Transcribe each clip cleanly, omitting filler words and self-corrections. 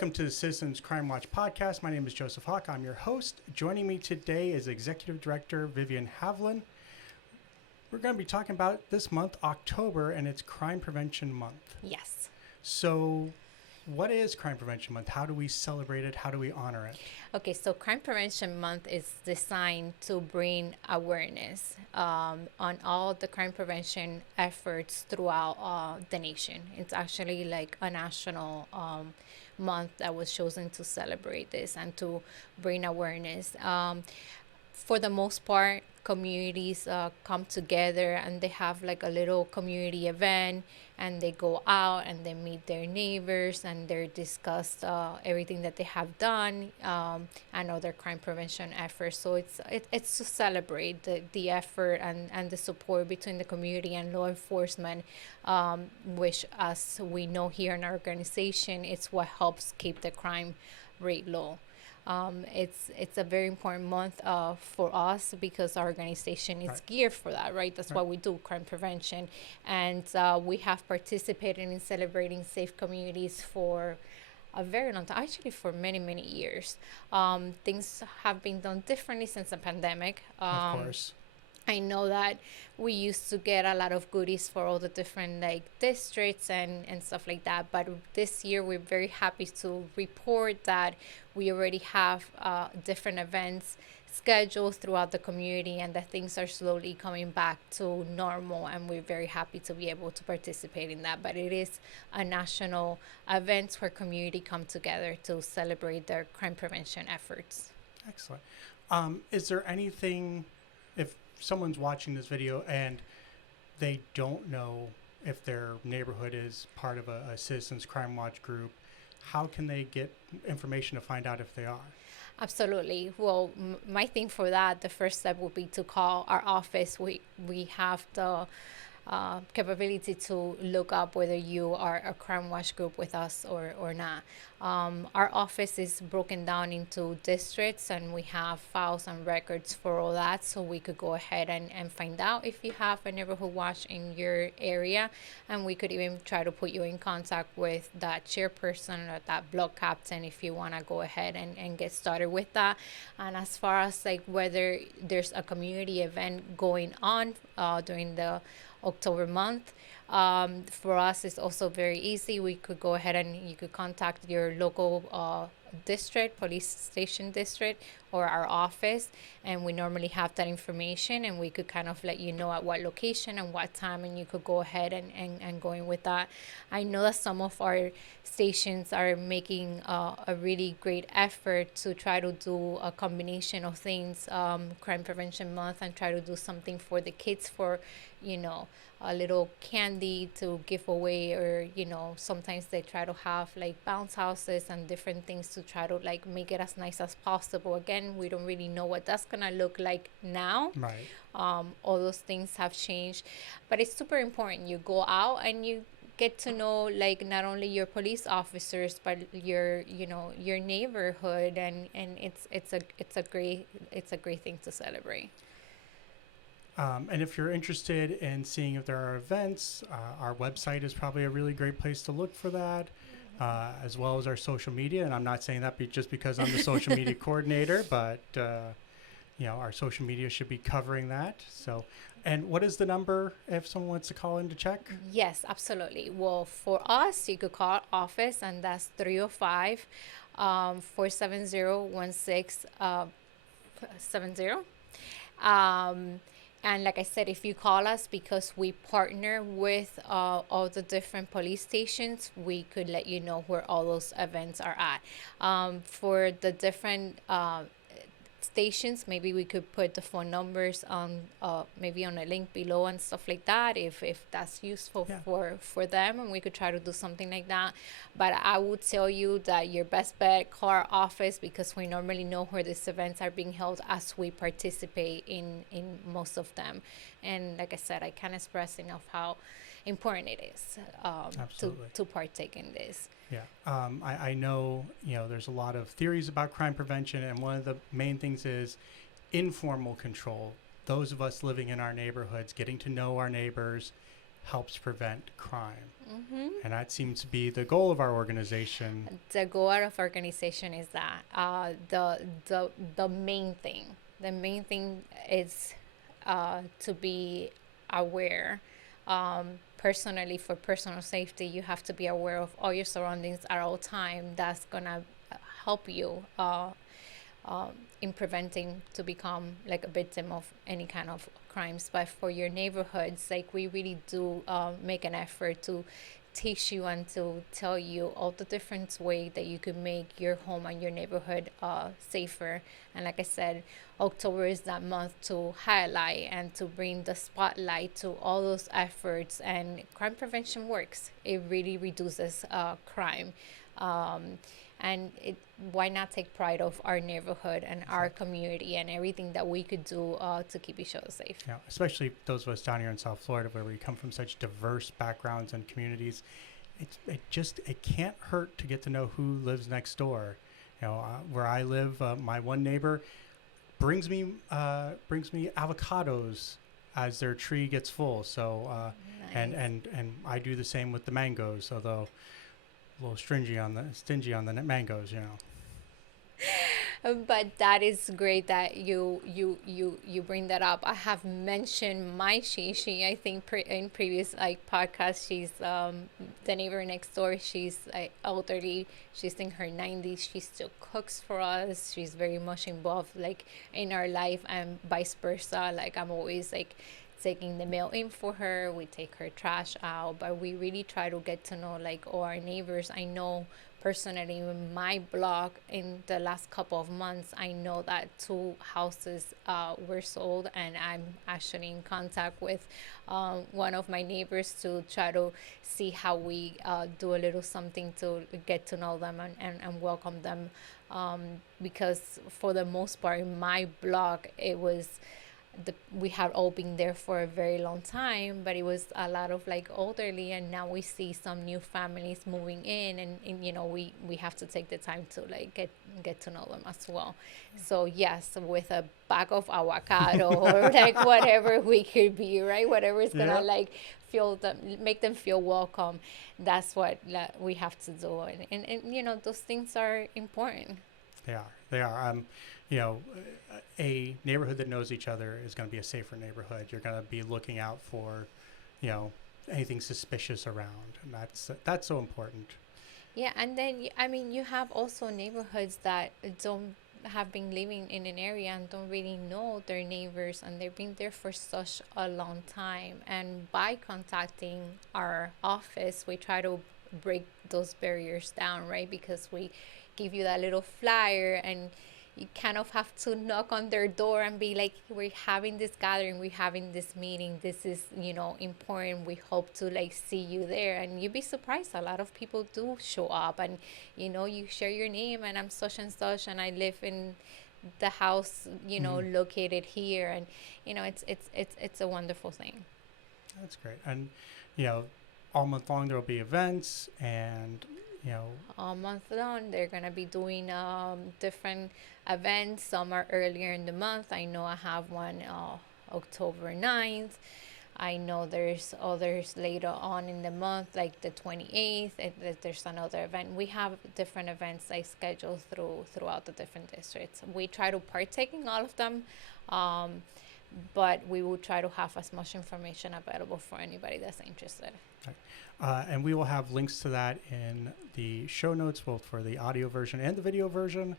Welcome to the Citizens Crime Watch podcast. My name is Joseph Hawk. I'm your host. Joining me today is Executive Director Vivian Havlin. We're going to be talking about this month, October, and it's Crime Prevention Month. Yes. So what is Crime Prevention Month? How do we celebrate it? How do we honor it? Okay, so Crime Prevention Month is designed to bring awareness on all the crime prevention efforts throughout the nation. It's actually like a national month that was chosen to celebrate this and to bring awareness. For the most part, communities come together and they have like a little community event, and they go out and they meet their neighbors and they discuss everything that they have done and other crime prevention efforts. So it's to celebrate the effort and the support between the community and law enforcement, which, as we know here in our organization, it's what helps keep the crime rate low. It's a very important month for us because our organization is geared for that, right? That's what we do, crime prevention. And we have participated in celebrating safe communities for a very long time, actually for many, many years. Things have been done differently since the pandemic. Of course. I know that we used to get a lot of goodies for all the different like districts and stuff like that. But this year we're very happy to report that we already have different events scheduled throughout the community and that things are slowly coming back to normal, and we're very happy to be able to participate in that. But it is a national event where community come together to celebrate their crime prevention efforts. Excellent. Is there anything, if someone's watching this video and they don't know if their neighborhood is part of a Citizens Crime Watch group, how can they get information to find out if they are? Absolutely. Well, my thing for that, the first step would be to call our office. We have the capability to look up whether you are a crime watch group with us or not. Our office is broken down into districts, and we have files and records for all that, so we could go ahead and find out if you have a neighborhood watch in your area, and we could even try to put you in contact with that chairperson or that block captain if you want to go ahead and get started with that. And as far as like whether there's a community event going on during the October month, for us it's also very easy. We could go ahead and you could contact your local district, police station district, or our office, and we normally have that information, and we could kind of let you know at what location and what time, and you could go ahead and go in with that. I know that some of our stations are making a really great effort to try to do a combination of things, Crime Prevention Month, and try to do something for the kids, for a little candy to give away, or sometimes they try to have like bounce houses and different things to try to like make it as nice as possible. Again, we don't really know what that's gonna look like now. Right. All those things have changed, but it's super important you go out and you get to know like not only your police officers but your neighborhood, and it's a great thing to celebrate. And if you're interested in seeing if there are events, our website is probably a really great place to look for that, as well as our social media. And I'm not saying that just because I'm the social media coordinator, but our social media should be covering that. So, and what is the number if someone wants to call in to check? Yes, absolutely. Well, for us, you could call our office, and that's 305 470 1670. And like I said, if you call us, because we partner with all the different police stations, we could let you know where all those events are at. For the different stations, maybe we could put the phone numbers on maybe on a link below and stuff like that, if that's useful for them, and we could try to do something like that. But I would tell you that your best bet, call our office, because we normally know where these events are being held as we participate in most of them. And like I said, I can't express enough how important it is to partake in this. Yeah, I know, there's a lot of theories about crime prevention, and one of the main things is informal control. Those of us living in our neighborhoods, getting to know our neighbors, helps prevent crime. Mm-hmm. And that seems to be the goal of our organization. The goal of organization is that the main thing. The main thing is to be aware. Personally, for personal safety, you have to be aware of all your surroundings at all time. That's gonna help you in preventing to become like a victim of any kind of crimes. But for your neighborhoods, like we really do make an effort to teach you and to tell you all the different ways that you could make your home and your neighborhood safer. And like I said, October is that month to highlight and to bring the spotlight to all those efforts. And crime prevention works. It really reduces crime. And why not take pride of our neighborhood and our community and everything that we could do to keep each other safe. Yeah, especially those of us down here in South Florida, where we come from such diverse backgrounds and communities. It can't hurt to get to know who lives next door. Where I live, my one neighbor brings me avocados as their tree gets full. So Nice. and I do the same with the mangoes, although a little stingy on the mangoes, But that is great that you bring that up. I have mentioned my Shishi, I think in previous podcasts. She's the neighbor next door. She's elderly. She's in her 90s. She still cooks for us. She's very much involved in our life, and vice versa. I'm always taking the mail in for her. We take her trash out, but we really try to get to know all our neighbors. I know personally in my block in the last couple of months, I know that 2 houses were sold, and I'm actually in contact with one of my neighbors to try to see how we do a little something to get to know them and welcome them, because for the most part in my block we had all been there for a very long time, but it was a lot of elderly, and now we see some new families moving in, and we have to take the time to get to know them as well. So yes, with a bag of avocado or whatever we could be, right, whatever is gonna make them feel welcome. That's what we have to do, and those things are important. They are. A neighborhood that knows each other is going to be a safer neighborhood. You're going to be looking out for, anything suspicious around, and that's so important. Yeah, and then you have also neighborhoods that don't have been living in an area and don't really know their neighbors, and they've been there for such a long time. And by contacting our office, we try to break those barriers down, right? Because we give you that little flyer, and you kind of have to knock on their door and be like, we're having this gathering, we're having this meeting, this is important, we hope to see you there. And you'd be surprised, a lot of people do show up, and you share your name, and I'm such and such, and I live in the house located here, and it's a wonderful thing. That's great. And all month long there will be events, and all month long they're gonna be doing different events. Some are earlier in the month. I know I have one October 9th. I know there's others later on in the month, like the 28th. There's another event. We have different events scheduled throughout the different districts. We try to partake in all of them, but we will try to have as much information available for anybody that's interested. And we will have links to that in the show notes, both for the audio version and the video version.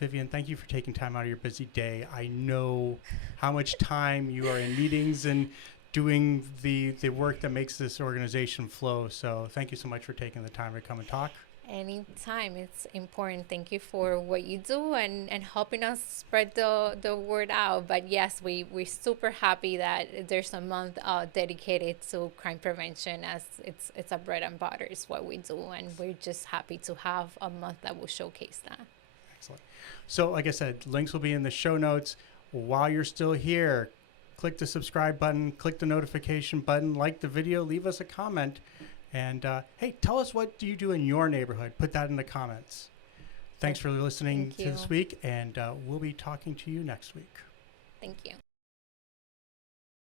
Vivian, thank you for taking time out of your busy day. I know how much time you are in meetings and doing the work that makes this organization flow. So thank you so much for taking the time to come and talk. Anytime. It's important. Thank you for what you do and helping us spread the word out. But yes, we're super happy that there's a month dedicated to crime prevention, as it's a bread and butter. It's what we do, and we're just happy to have a month that will showcase that. Excellent. So like I said, links will be in the show notes. While you're still here, click the subscribe button, click the notification button, like the video, leave us a comment. And hey, tell us, what do you do in your neighborhood? Put that in the comments. Thanks for listening to this week, and we'll be talking to you next week. Thank you.